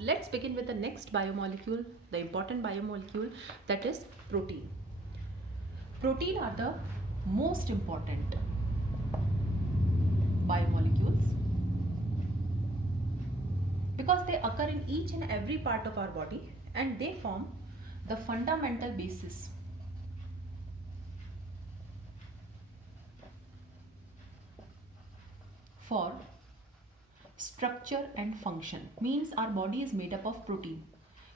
let's begin with the next biomolecule, the important biomolecule, that is protein. Protein are the most important biomolecules because they occur in each and every part of our body and they form the fundamental basis for structure and function. Means our body is made up of protein.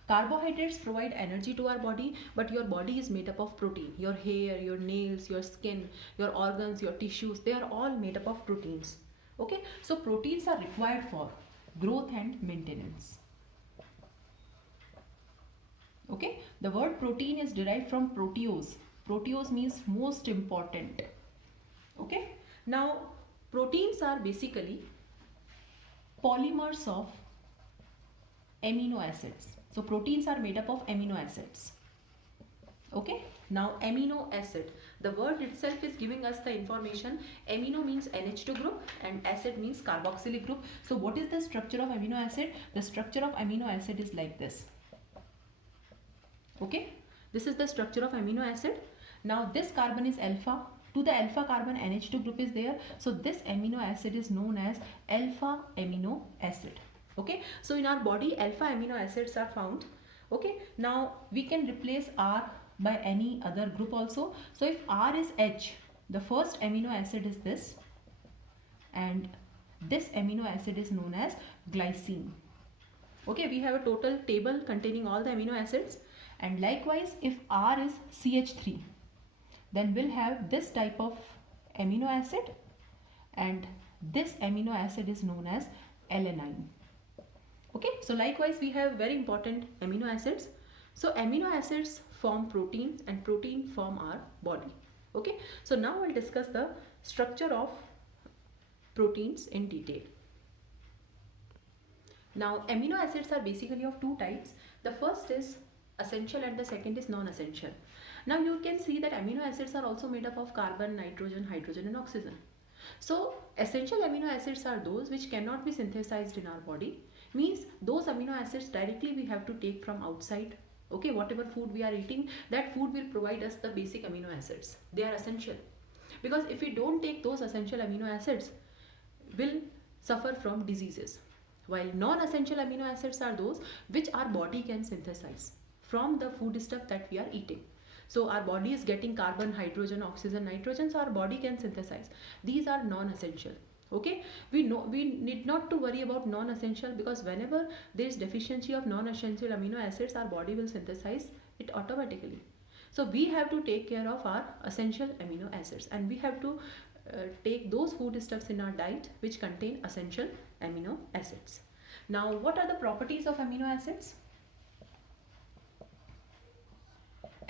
Carbohydrates provide energy to our body, but your body is made up of protein. Your hair, your nails, your skin, your organs, your tissues, they are all made up of proteins. Okay, so proteins are required for growth and maintenance. Okay, the word protein is derived from proteose. Proteose means most important. Okay, now proteins are basically polymers of amino acids. So proteins are made up of amino acids. Okay, now amino acid, the word itself is giving us the information. Amino means NH2 group and acid means carboxylic group. So what is the structure of amino acid? The structure of amino acid is like this. Okay, this is the structure of amino acid. Now this carbon is alpha. To the alpha carbon, NH2 group is there. So this amino acid is known as alpha amino acid. Okay, so in our body alpha amino acids are found. Okay, now we can replace R by any other group also. So if R is H, the first amino acid is this, and this amino acid is known as glycine. Okay, we have a total table containing all the amino acids, and likewise if R is CH3, then we'll have this type of amino acid, and this amino acid is known as alanine. Okay, so likewise we have very important amino acids. So amino acids form proteins and protein form our body. Okay, so now we'll discuss the structure of proteins in detail. Now amino acids are basically of two types. The first is essential and the second is non-essential. Now you can see that amino acids are also made up of carbon, nitrogen, hydrogen and oxygen. So essential amino acids are those which cannot be synthesized in our body. Means those amino acids directly we have to take from outside. Okay, whatever food we are eating, that food will provide us the basic amino acids. They are essential. Because if we don't take those essential amino acids, we'll suffer from diseases. While non-essential amino acids are those which our body can synthesize from the food stuff that we are eating. So our body is getting carbon, hydrogen, oxygen, nitrogen, so our body can synthesize. These are non-essential. Okay, we need not to worry about non-essential, because whenever there is deficiency of non-essential amino acids, our body will synthesize it automatically. So we have to take care of our essential amino acids, and we have to take those foodstuffs in our diet which contain essential amino acids. Now what are the properties of amino acids?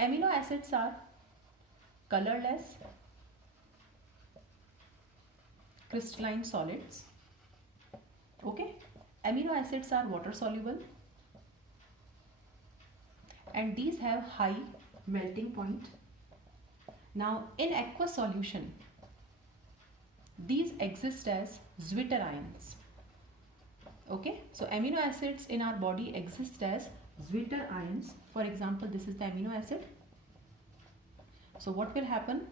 Amino acids are colorless, crystalline solids. Okay, amino acids are water soluble and these have high melting point. Now in aqueous solution, these exist as Zwitter ions. Okay, so amino acids in our body exist as Zwitter ions. For example, this is the amino acid. So what will happen?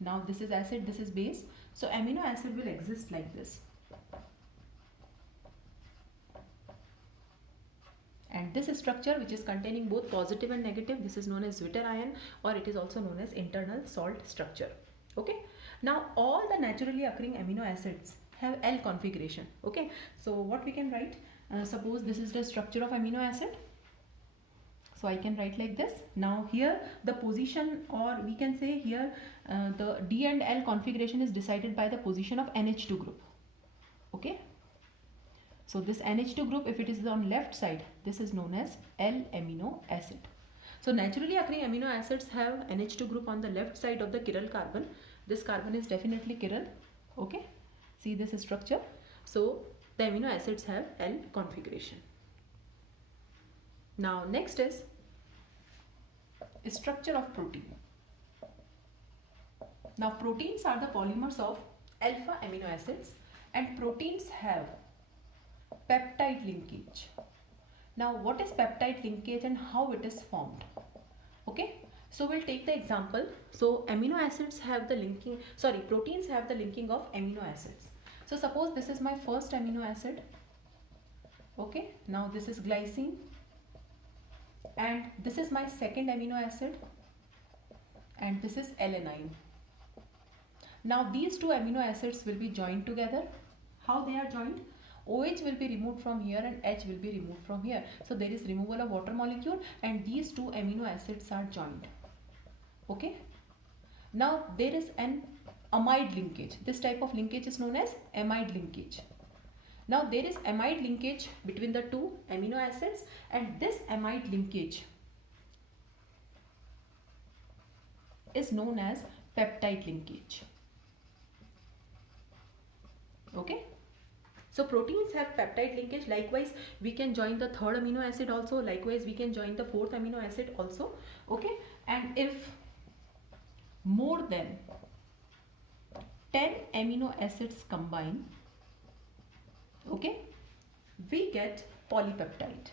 Now this is acid, this is base. So amino acid will exist like this. And this structure, which is containing both positive and negative, this is known as Zwitter ion, or it is also known as internal salt structure. Okay, now all the naturally occurring amino acids have L configuration. Okay, so what we can write, suppose this is the structure of amino acid. So I can write like this. Now here the position, or we can say here the D and L configuration is decided by the position of NH2 group. Okay, so this NH2 group, if it is on left side, this is known as L amino acid. So naturally occurring amino acids have NH2 group on the left side of the chiral carbon. This carbon is definitely chiral. Okay, see this structure. So the amino acids have L configuration. Now next is structure of protein. Now proteins are the polymers of alpha amino acids, and proteins have peptide linkage. Now, what is peptide linkage and how it is formed? Okay, so we'll take the example. So amino acids have the linking, sorry, proteins have the linking of amino acids. So suppose this is my first amino acid. Okay, now this is glycine, and this is my second amino acid, and this is alanine. Now these two amino acids will be joined together. How they are joined? OH will be removed from here and H will be removed from here. So there is removal of water molecule and these two amino acids are joined. Okay. Now there is an amide linkage. This type of linkage is known as amide linkage. Now there is amide linkage between the two amino acids, and this amide linkage is known as peptide linkage. Okay. So proteins have peptide linkage. Likewise, we can join the third amino acid also. Likewise, we can join the fourth amino acid also. Okay. And if more than 10 amino acids combine, okay, we get polypeptide.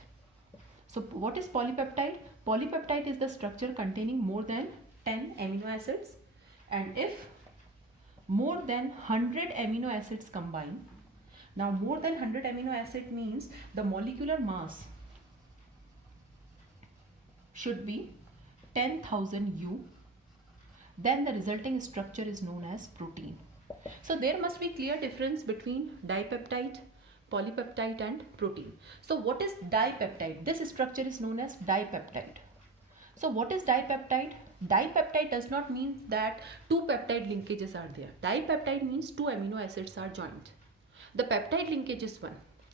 So what is polypeptide? Polypeptide is the structure containing more than 10 amino acids. And if more than 100 amino acids combine, now more than 100 amino acid means the molecular mass should be 10,000 U. Then the resulting structure is known as protein. So there must be clear difference between dipeptide, polypeptide and protein. So what is dipeptide? This structure is known as dipeptide. So what is dipeptide? Dipeptide does not mean that two peptide linkages are there. Dipeptide means two amino acids are joined. The peptide linkage is 1.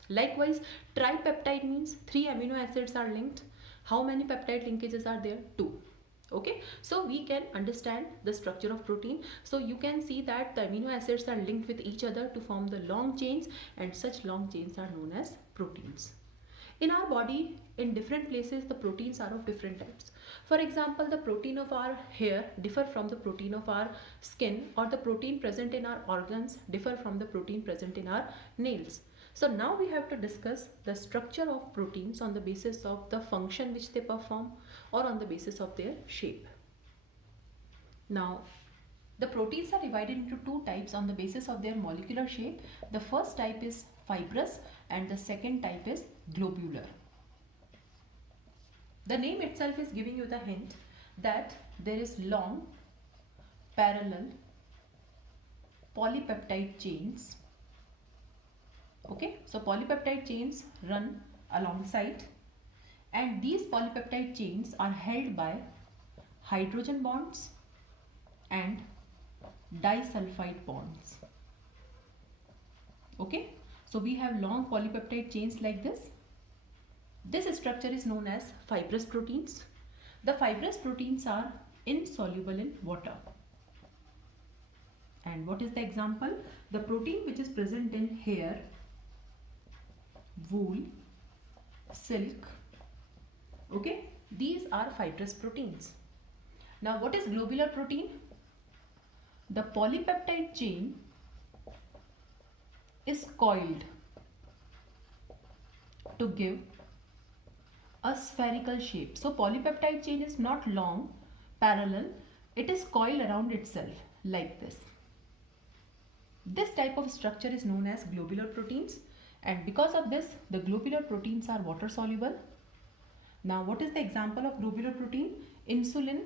Likewise, tripeptide means 3 amino acids are linked. How many peptide linkages are there? 2. Okay, so we can understand the structure of protein. So you can see that the amino acids are linked with each other to form the long chains, and such long chains are known as proteins. In our body, in different places, the proteins are of different types. For example, the protein of our hair differ from the protein of our skin, or the protein present in our organs differ from the protein present in our nails. So now we have to discuss the structure of proteins on the basis of the function which they perform or on the basis of their shape. Now, the proteins are divided into two types on the basis of their molecular shape. The first type is fibrous and the second type is globular. The name itself is giving you the hint that there is long, parallel polypeptide chains. Okay, so polypeptide chains run alongside, and these polypeptide chains are held by hydrogen bonds and disulfide bonds. Okay, so we have long polypeptide chains like this. This structure is known as fibrous proteins. The fibrous proteins are insoluble in water. And what is the example? The protein which is present in hair, wool, silk. Okay, these are fibrous proteins. Now what is globular protein? The polypeptide chain is coiled to give a spherical shape. So polypeptide chain is not long, parallel, it is coiled around itself like this. This type of structure is known as globular proteins, and because of this the globular proteins are water soluble. Now what is the example of globular protein? Insulin,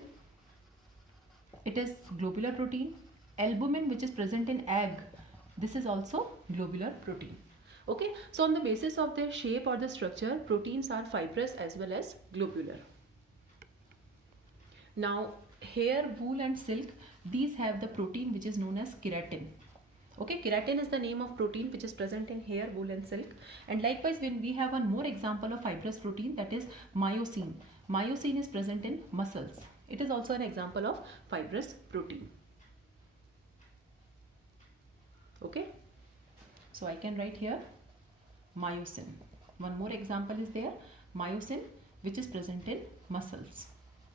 it is globular protein. Albumin, which is present in egg, this is also globular protein. Okay, so on the basis of their shape or the structure, proteins are fibrous as well as globular. Now hair, wool and silk, these have the protein which is known as keratin. Okay, keratin is the name of protein which is present in hair, wool and silk. And likewise, when we have one more example of fibrous protein, that is myosin. Myosin is present in muscles. It is also an example of fibrous protein. Okay, so I can write here myosin. One more example is there, myosin, which is present in muscles.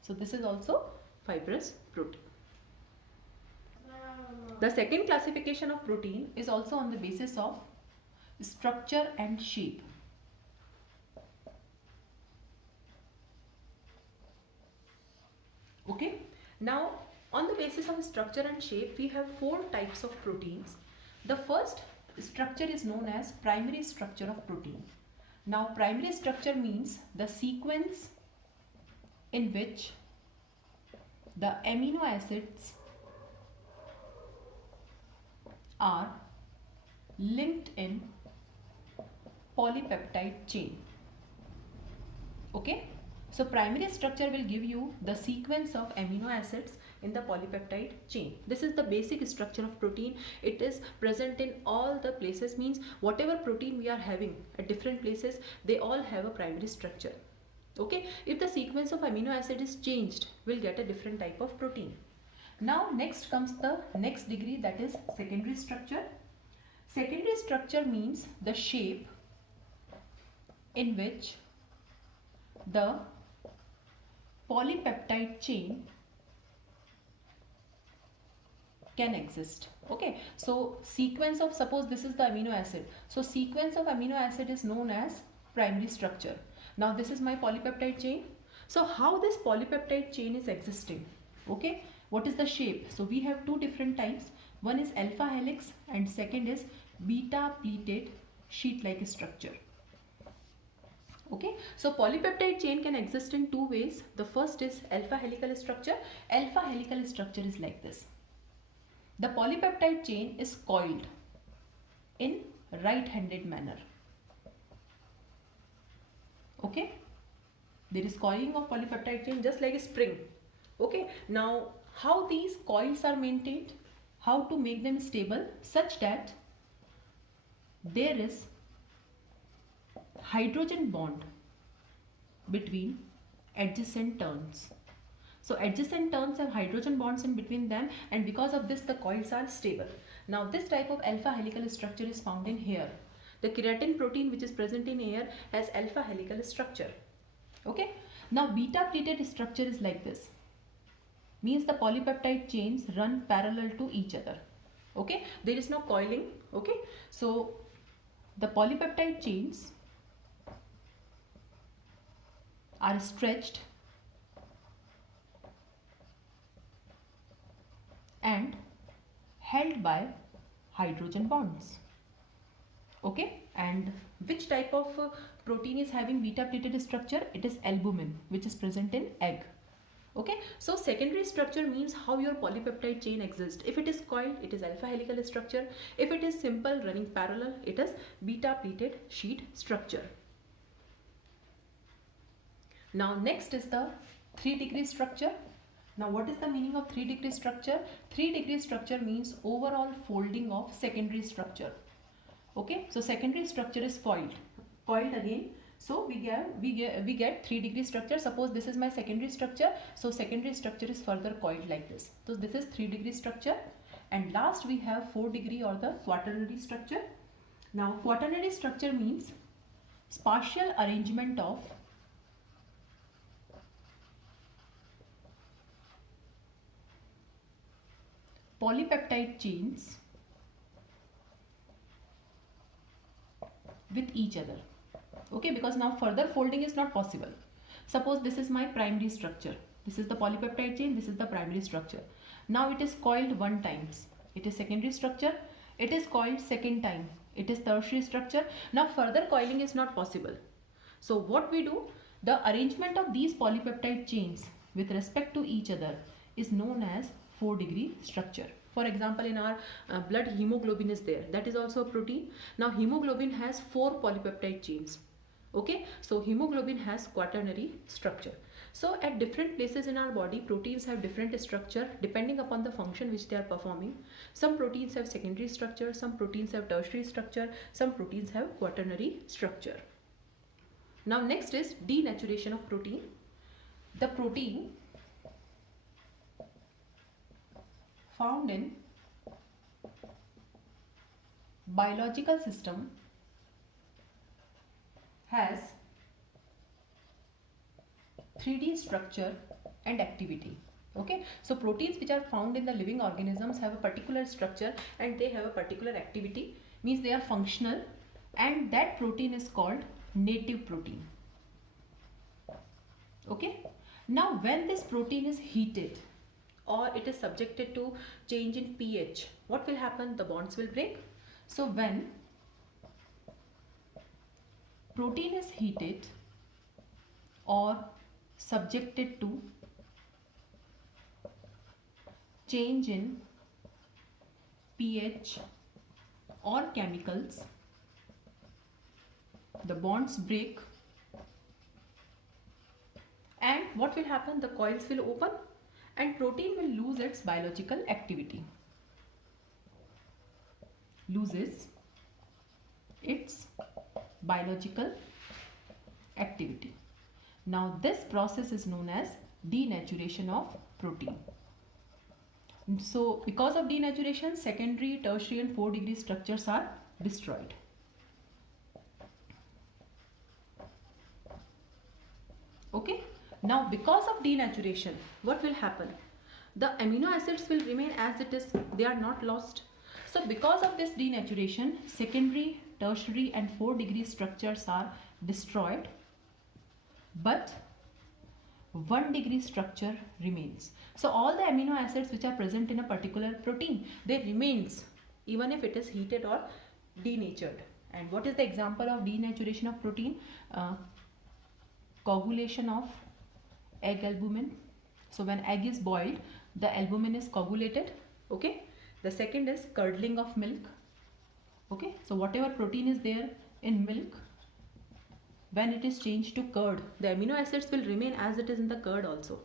So this is also fibrous protein. The second classification of protein is also on the basis of structure and shape. Okay. Now, on the basis of structure and shape, we have four types of proteins. The first structure is known as primary structure of protein. Now, primary structure means the sequence in which the amino acids are linked in polypeptide chain. Okay. So primary structure will give you the sequence of amino acids in the polypeptide chain. This is the basic structure of protein. It is present in all the places, means whatever protein we are having at different places, they all have a primary structure. Okay. If the sequence of amino acid is changed, we'll get a different type of protein. Now next comes the next degree, that is secondary structure. Secondary structure means the shape in which the polypeptide chain can exist. Okay, so sequence of, suppose this is the amino acid, so sequence of amino acid is known as primary structure. Now this is my polypeptide chain. So how this polypeptide chain is existing? Okay, what is the shape? So we have two different types. One is alpha helix and second is beta pleated sheet-like structure. Okay, so polypeptide chain can exist in two ways. The first is alpha helical structure. Alpha helical structure is like this. The polypeptide chain is coiled in right-handed manner. Okay, there is coiling of polypeptide chain just like a spring. Okay, now how these coils are maintained? How to make them stable such that there is hydrogen bond between adjacent turns. So adjacent turns have hydrogen bonds in between them, and because of this the coils are stable. Now this type of alpha helical structure is found in hair. The keratin protein which is present in hair has alpha helical structure. Okay. Now beta pleated structure is like this. Means the polypeptide chains run parallel to each other. Okay. There is no coiling. Okay. So the polypeptide chains are stretched and held by hydrogen bonds. Okay, and which type of protein is having beta pleated structure? It is albumin, which is present in egg. Okay, so secondary structure means how your polypeptide chain exists. If it is coiled, it is alpha helical structure. If it is simple running parallel, it is beta pleated sheet structure. Now next is the 3-degree structure. Now what is the meaning of 3-degree structure? 3-degree structure means overall folding of secondary structure. Okay, so secondary structure is coiled again. So we get 3-degree structure. Suppose this is my secondary structure. So secondary structure is further coiled like this. So this is 3-degree structure. And last we have 4-degree or the quaternary structure. Now quaternary structure means spatial arrangement of polypeptide chains with each other. Okay, because now further folding is not possible. Suppose this is my primary structure. This is the polypeptide chain, this is the primary structure. Now it is coiled one time. It is secondary structure. It is coiled second time. It is tertiary structure. Now further coiling is not possible. So what we do? The arrangement of these polypeptide chains with respect to each other is known as 4-degree structure. For example, in our blood, hemoglobin is there. That is also a protein. Now hemoglobin has 4 polypeptide chains. Okay, so hemoglobin has quaternary structure. So at different places in our body, proteins have different structure depending upon the function which they are performing. Some proteins have secondary structure, some proteins have tertiary structure, some proteins have quaternary structure. Now next is denaturation of protein. The protein found in biological system has 3D structure and activity. Okay, so proteins which are found in the living organisms have a particular structure and they have a particular activity, means they are functional, and that protein is called native protein. Okay, Now when this protein is heated or it is subjected to change in pH, what will happen? The bonds will break. So when protein is heated or subjected to change in pH or chemicals, the bonds break, and what will happen? The coils will open and protein will lose its biological activity. Loses its biological activity. Now this process is known as denaturation of protein. So because of denaturation, secondary, tertiary and 4-degree structures are destroyed. Okay. Now because of denaturation, what will happen? The amino acids will remain as it is. They are not lost. So because of this denaturation, secondary, tertiary and 4-degree structures are destroyed, but 1-degree structure remains. So all the amino acids which are present in a particular protein, they remains even if it is heated or denatured. And what is the example of denaturation of protein? Coagulation of egg albumin. So when egg is boiled, the albumin is coagulated. Okay. The second is curdling of milk. Okay. So whatever protein is there in milk, when it is changed to curd, the amino acids will remain as it is in the curd also.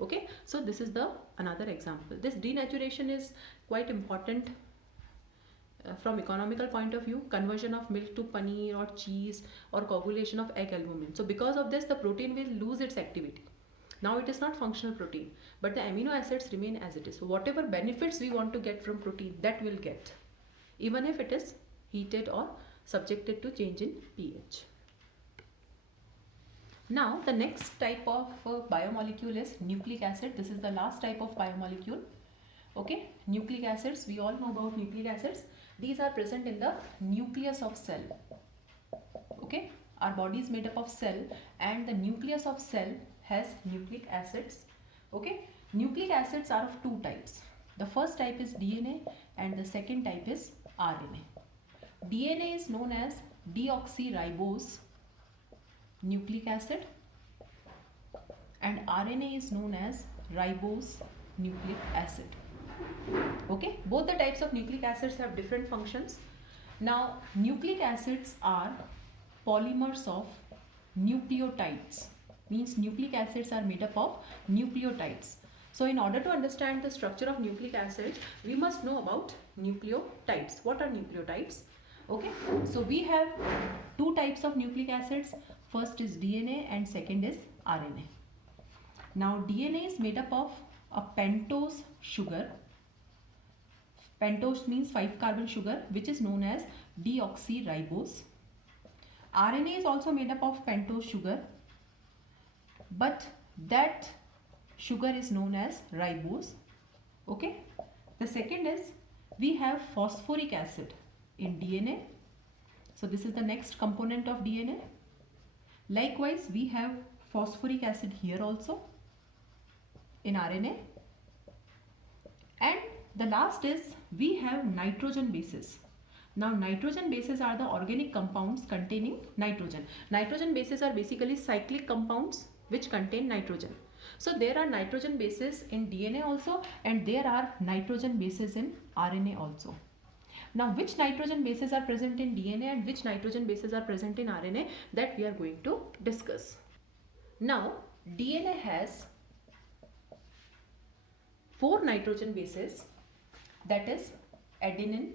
Okay. So this is the another example. This denaturation is quite important from economical point of view. Conversion of milk to paneer or cheese or coagulation of egg albumin. So because of this, the protein will lose its activity. Now it is not functional protein, but the amino acids remain as it is. So whatever benefits we want to get from protein, that will get, even if it is heated or subjected to change in pH. Now the next type of biomolecule is nucleic acid. This is the last type of biomolecule. Okay, nucleic acids, we all know about nucleic acids. These are present in the nucleus of cell. Okay, our body is made up of cell and the nucleus of cell has nucleic acids. Okay, nucleic acids are of two types. The first type is DNA and the second type is RNA. DNA is known as deoxyribose nucleic acid and RNA is known as ribose nucleic acid. Okay, both the types of nucleic acids have different functions. Now nucleic acids are polymers of nucleotides. Means nucleic acids are made up of nucleotides. So in order to understand the structure of nucleic acids, we must know about nucleotides. What are nucleotides? Okay, so we have two types of nucleic acids. First is DNA and second is RNA. Now DNA is made up of a pentose sugar. Pentose means 5-carbon sugar, which is known as deoxyribose. RNA is also made up of pentose sugar, but that sugar is known as ribose. Okay. The second is we have phosphoric acid in DNA. So this is the next component of DNA. Likewise, we have phosphoric acid here also in RNA. And the last is we have nitrogen bases. Now nitrogen bases are the organic compounds containing nitrogen. Nitrogen bases are basically cyclic compounds which contain nitrogen. So there are nitrogen bases in DNA also and there are nitrogen bases in RNA also. Now which nitrogen bases are present in DNA and which nitrogen bases are present in RNA, that we are going to discuss. Now DNA has 4 nitrogen bases, that is adenine,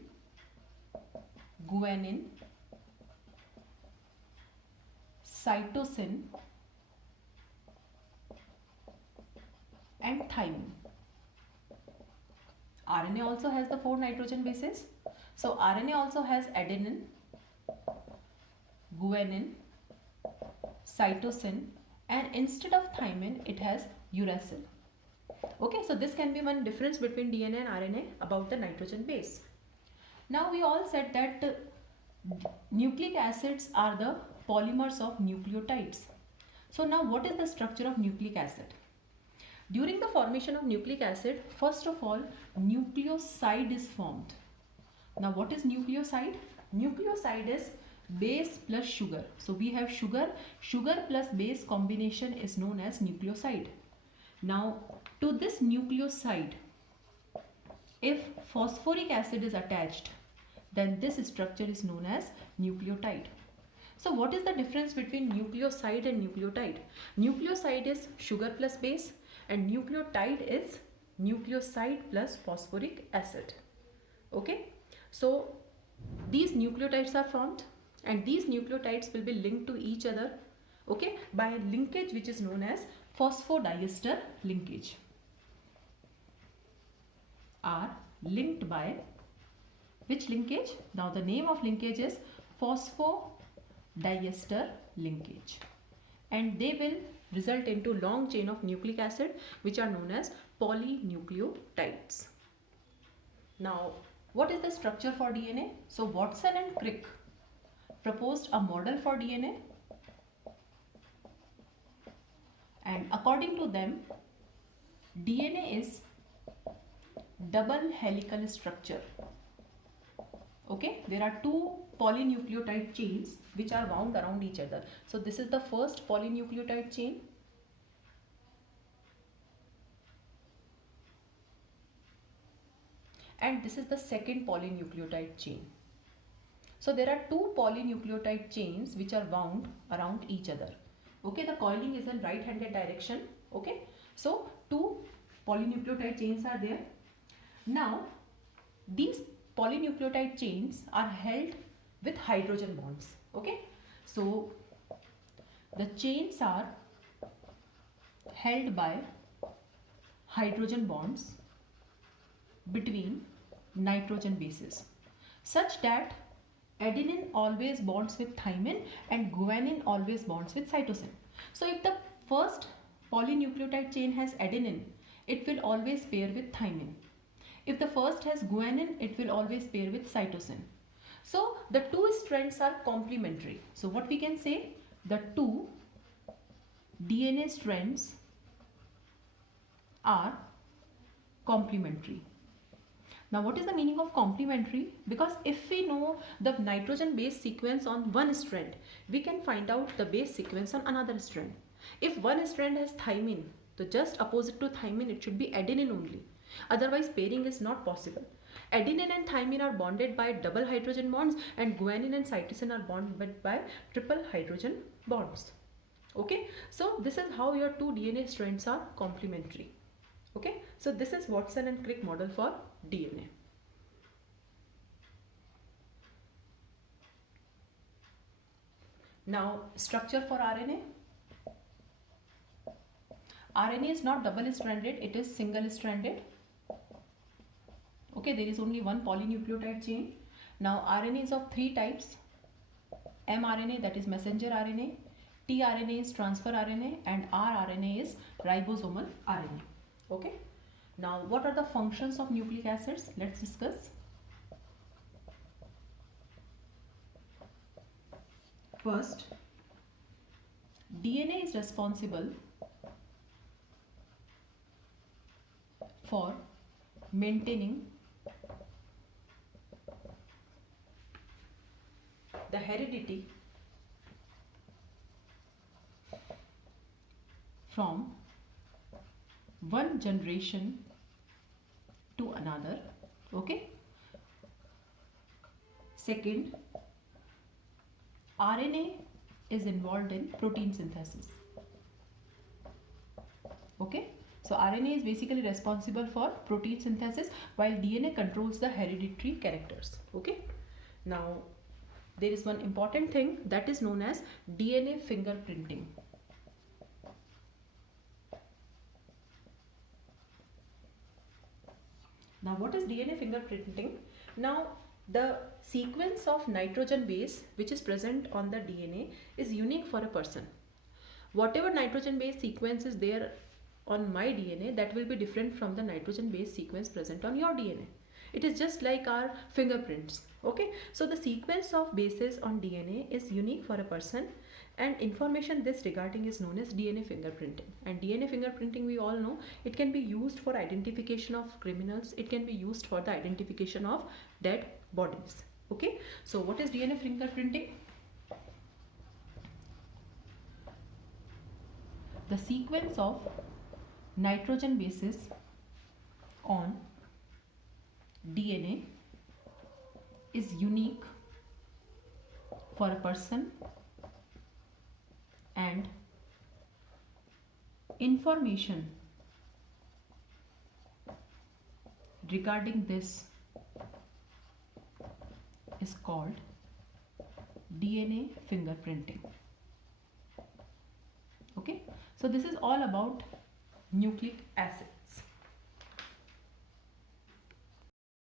guanine, cytosine and thymine. RNA also has the 4 nitrogen bases. So RNA also has adenine, guanine, cytosine and instead of thymine it has uracil. Okay, so this can be one difference between DNA and RNA about the nitrogen base. Now we all said that nucleic acids are the polymers of nucleotides. So now what is the structure of nucleic acid? During the formation of nucleic acid, first of all, nucleoside is formed. Now what is nucleoside? Nucleoside is base plus sugar. So we have sugar. Sugar plus base combination is known as nucleoside. Now to this nucleoside, if phosphoric acid is attached, then this structure is known as nucleotide. So what is the difference between nucleoside and nucleotide? Nucleoside is sugar plus base and nucleotide is nucleoside plus phosphoric acid. Okay, so these nucleotides are formed and these nucleotides will be linked to each other, okay, by a linkage which is known as phosphodiester linkage. Are linked by which linkage? Now the name of linkage is phosphodiester linkage, and they will result into long chain of nucleic acid which are known as polynucleotides. Now what is the structure for DNA? So Watson and Crick proposed a model for DNA, and according to them, DNA is double helical structure. Okay, there are two polynucleotide chains which are wound around each other. So this is the first polynucleotide chain, and this is the second polynucleotide chain. So there are two polynucleotide chains which are wound around each other. Okay, the coiling is in right-handed direction. Okay, so two polynucleotide chains are there. Now these polynucleotide chains are held with hydrogen bonds. Okay, so the chains are held by hydrogen bonds between nitrogen bases, such that adenine always bonds with thymine and guanine always bonds with cytosine. So if the first polynucleotide chain has adenine, it will always pair with thymine. If the first has guanine, it will always pair with cytosine. So the two strands are complementary. So what we can say, the two DNA strands are complementary. Now what is the meaning of complementary? Because if we know the nitrogen base sequence on one strand, we can find out the base sequence on another strand. If one strand has thymine, so just opposite to thymine it should be adenine only. Otherwise pairing is not possible. Adenine and thymine are bonded by double hydrogen bonds and guanine and cytosine are bonded by triple hydrogen bonds. Okay, so this is how your two DNA strands are complementary. Okay, so this is Watson and Crick model for DNA. Now structure for RNA. RNA is not double stranded, it is single stranded. Okay, there is only one polynucleotide chain. Now RNA is of three types: mRNA, that is messenger RNA, tRNA is transfer RNA, and rRNA is ribosomal RNA. Okay, now what are the functions of nucleic acids? Let's discuss. First, DNA is responsible for maintaining the heredity from one generation to another. Okay. Second, RNA is involved in protein synthesis. Okay. So RNA is basically responsible for protein synthesis while DNA controls the hereditary characters. Okay. Now there is one important thing that is known as DNA fingerprinting. Now what is DNA fingerprinting? Now the sequence of nitrogen base which is present on the DNA is unique for a person. Whatever nitrogen base sequence is there on my DNA, that will be different from the nitrogen base sequence present on your DNA. It is just like our fingerprints. Okay, so the sequence of bases on DNA is unique for a person, And information this regarding is known as DNA fingerprinting. And DNA fingerprinting, we all know, it can be used for identification of criminals. It can be used for the identification of dead bodies. Okay, so what is DNA fingerprinting? The sequence of nitrogen bases on DNA is unique for a person, and information regarding this is called DNA fingerprinting. Okay, so this is all about nucleic acid.